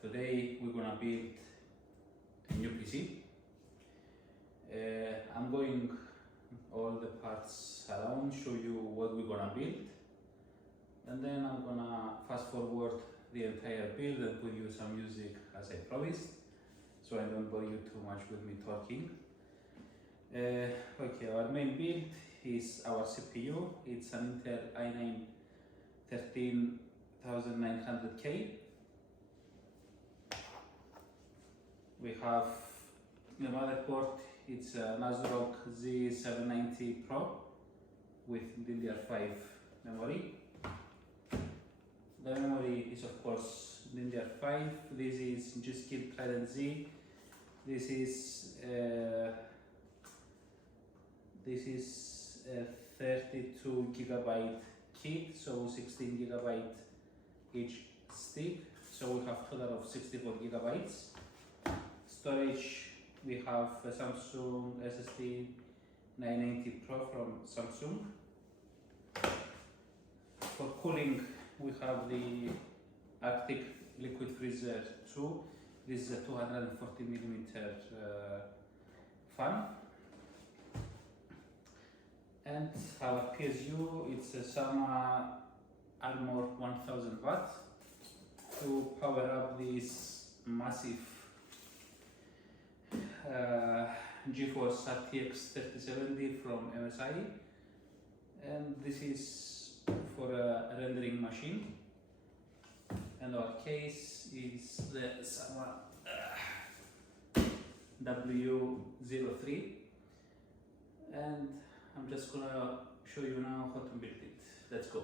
Today we're gonna build a new PC. I'm going all the parts around, show you what we're gonna build, and then I'm gonna fast forward the entire build and put you some music as I promised, so I don't bore you too much with me talking. Okay, our main build is our CPU. It's an Intel i9 13900K. We have the motherboard. It's an ASRock Z790 Pro with DDR5 memory. The memory is of course DDR5. This is G.Skill Trident Z. This is a 32 gigabyte kit, so 16 gigabyte each stick. So we have total of 64 gigabytes. Storage, we have a Samsung SSD 990 Pro from Samsung. For cooling, we have the Arctic Liquid Freezer 2. This is a 240mm fan. And our PSU, it's a Sama Armor 1000 watt to power up this massive GeForce RTX 3070 from MSI, and this is for a rendering machine. And our case is the Sama W03, and I'm just gonna show you now how to build it. Let's go.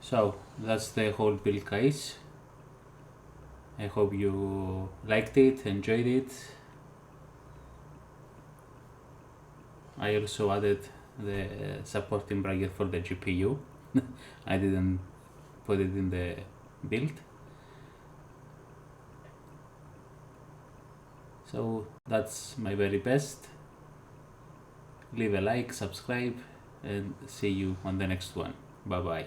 So that's the whole build, guys. I hope you liked it, enjoyed it. I also added the supporting bracket for the GPU. I didn't put it in the build. So that's my very best. Leave a like, subscribe, and see you on the next one. Bye bye.